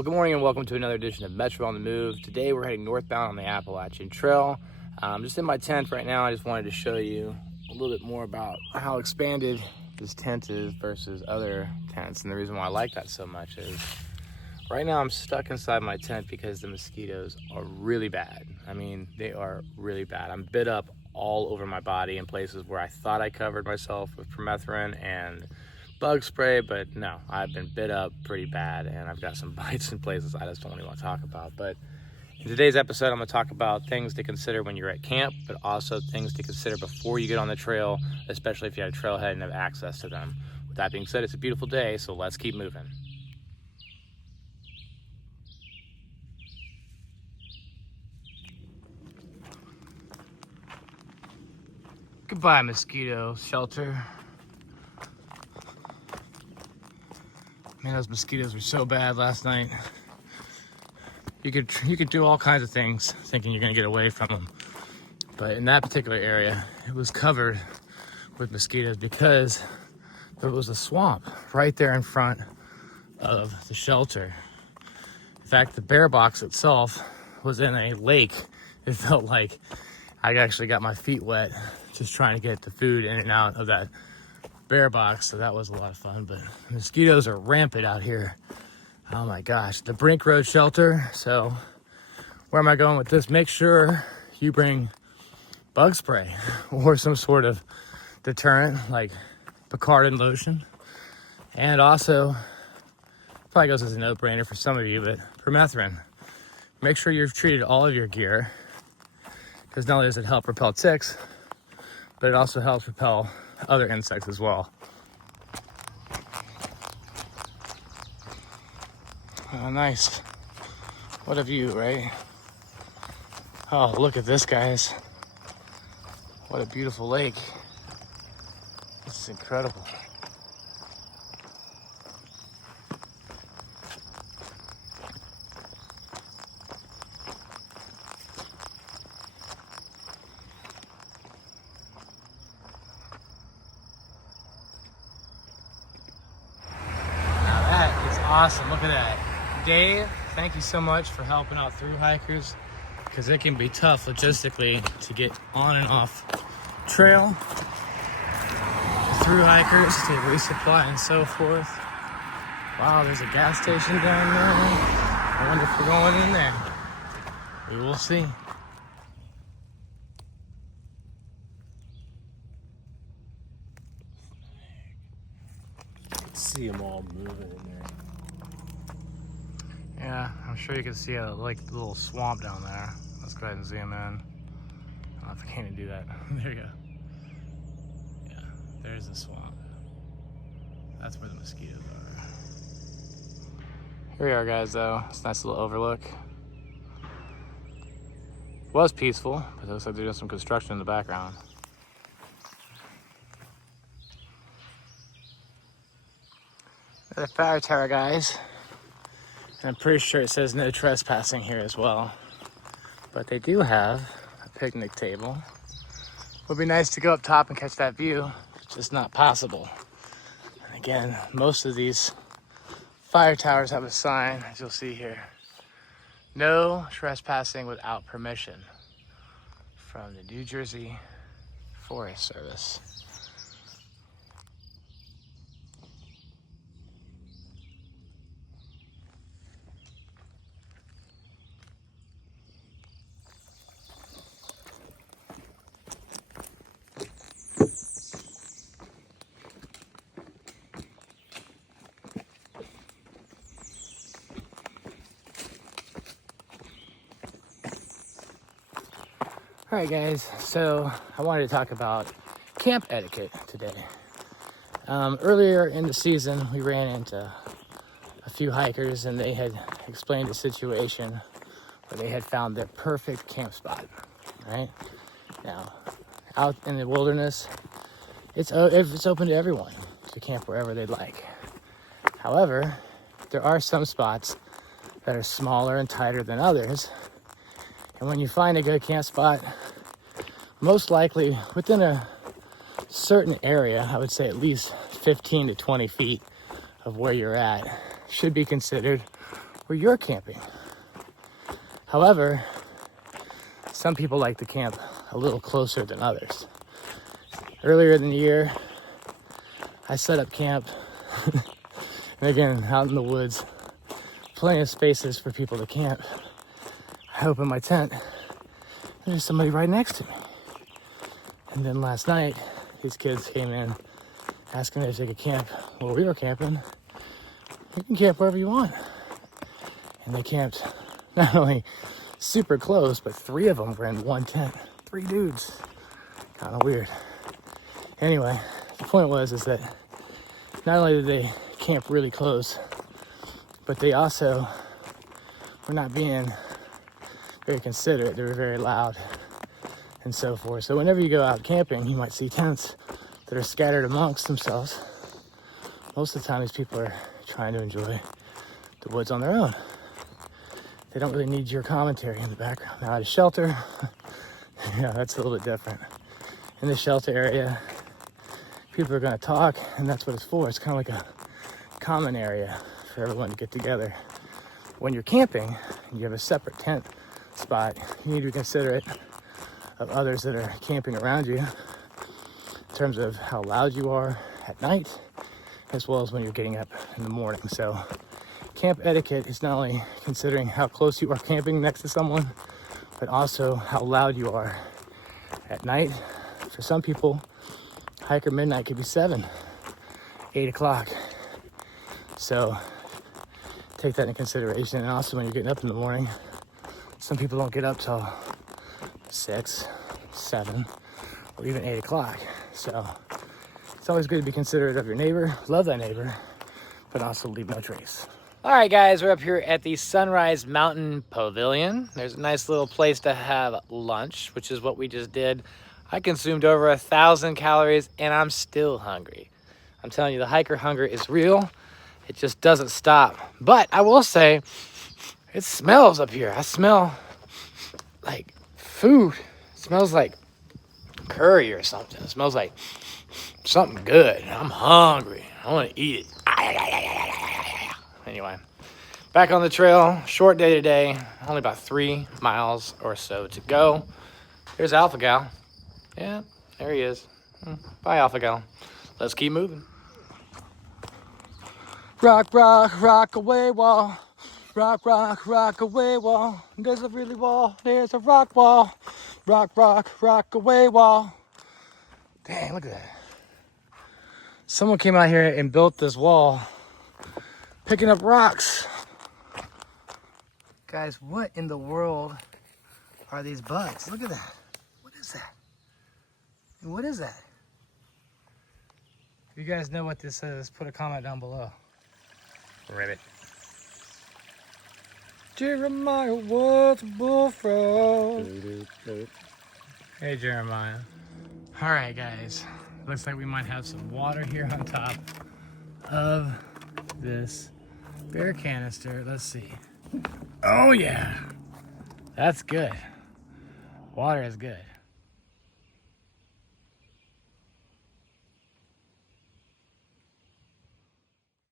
Well, good morning and welcome to another edition of Metro on the Move. Today we're heading northbound on the Appalachian Trail. Just in my tent right now. I just wanted to show you a little bit more about how expanded this tent is versus other tents. And the reason why I like that so much is right now I'm stuck inside my tent because the mosquitoes are really bad. I mean, they are really bad. I'm bit up all over my body in places where I thought I covered myself with permethrin and bug spray, but no, I've been bit up pretty bad and I've got some bites in places I just don't even want to talk about. But in today's episode, I'm going to talk about things to consider when you're at camp, but also things to consider before you get on the trail, especially if you have a trailhead and have access to them. With that being said, it's a beautiful day, so let's keep moving. Goodbye, Mosquito Shelter. Man, those mosquitoes were so bad last night. You could do all kinds of things thinking you're gonna get away from them. But in that particular area, it was covered with mosquitoes because there was a swamp right there in front of the shelter. In fact, the bear box itself was in a lake. It felt like I actually got my feet wet just trying to get the food in and out of that bear box, so that was a lot of fun. But mosquitoes are rampant out here. Oh my gosh. The Brink Road Shelter. So where am I going with this? Make sure you bring bug spray or some sort of deterrent like Picardin lotion. And also, probably goes as a no-brainer for some of you, but permethrin. Make sure you've treated all of your gear, because not only does it help repel ticks, but it also helps repel other insects as well. Oh, nice. What a view, right? Oh, look at this, guys. What a beautiful lake. This is incredible. Awesome, look at that. Dave, thank you so much for helping out Thru hikers, because it can be tough logistically to get on and off trail. Thru hikers to resupply and so forth. Wow, there's a gas station down there. I wonder if we're going in there. We will see. See them all moving in there. Yeah, I'm sure you can see a little swamp down there. Let's go ahead and zoom in. I don't know if I can even do that. There you go. Yeah, there's the swamp. That's where the mosquitoes are. Here we are, guys, though. It's a nice little overlook. It was peaceful, but it looks like they're doing some construction in the background. The fire tower, guys. And I'm pretty sure it says no trespassing here as well. But they do have a picnic table. Would be nice to go up top and catch that view. It's just not possible. And again, most of these fire towers have a sign, as you'll see here. No trespassing without permission from the New Jersey Forest Service. All right, guys, so I wanted to talk about camp etiquette today. Earlier in the season, we ran into a few hikers and they had explained a situation where they had found their perfect camp spot, right? Now, out in the wilderness, it's open to everyone to camp wherever they'd like. However, there are some spots that are smaller and tighter than others. And when you find a good camp spot, most likely within a certain area, I would say at least 15 to 20 feet of where you're at, should be considered where you're camping. However, some people like to camp a little closer than others. Earlier in the year, I set up camp, and again, out in the woods, plenty of spaces for people to camp. I open my tent, and there's somebody right next to me. And then last night, these kids came in asking if they could camp where we were camping. You can camp wherever you want. And they camped not only super close, but 3 of them were in one tent. 3 dudes. Kind of weird. Anyway, the point was is that not only did they camp really close, but they also were not being very considerate. They were very loud and so forth. So whenever you go out camping, you might see tents that are scattered amongst themselves. Most of the time, these people are trying to enjoy the woods on their own. They don't really need your commentary in the background. Now at a shelter, yeah, that's a little bit different. In the shelter area, people are gonna talk, and that's what it's for. It's kind of like a common area for everyone to get together. When you're camping, and you have a separate tent spot, you need to be considerate of others that are camping around you in terms of how loud you are at night, as well as when you're getting up in the morning. So camp etiquette is not only considering how close you are camping next to someone, but also how loud you are at night. For some people, hiker midnight could be 7, 8 o'clock. So take that into consideration. And also when you're getting up in the morning, some people don't get up till 6, 7, or even 8 o'clock. So it's always good to be considerate of your neighbor, love that neighbor, but also leave no trace. All right, guys, we're up here at the Sunrise Mountain Pavilion. There's a nice little place to have lunch, which is what we just did. I consumed over 1,000 calories, and I'm still hungry. I'm telling you, the hiker hunger is real. It just doesn't stop. But I will say, it smells up here. I smell like food. It smells like curry or something. It smells like something good. I'm hungry. I want to eat it. Anyway, back on the trail. Short day today. Only about 3 miles or so to go. Here's Alpha Gal. Yeah, there he is. Bye, Alpha Gal. Let's keep moving. Rock, rock, rock away wall. Rock, rock, rock away wall. There's a really wall. There's a rock wall. Rock, rock, rock away wall. Dang, look at that. Someone came out here and built this wall, picking up rocks. Guys, what in the world are these bugs? Look at that. What is that? What is that? If you guys know what this is, put a comment down below. Ribbit. Jeremiah was a bullfrog. Hey, Jeremiah. All right, guys. Looks like we might have some water here on top of this beer canister. Let's see. Oh, yeah. That's good. Water is good.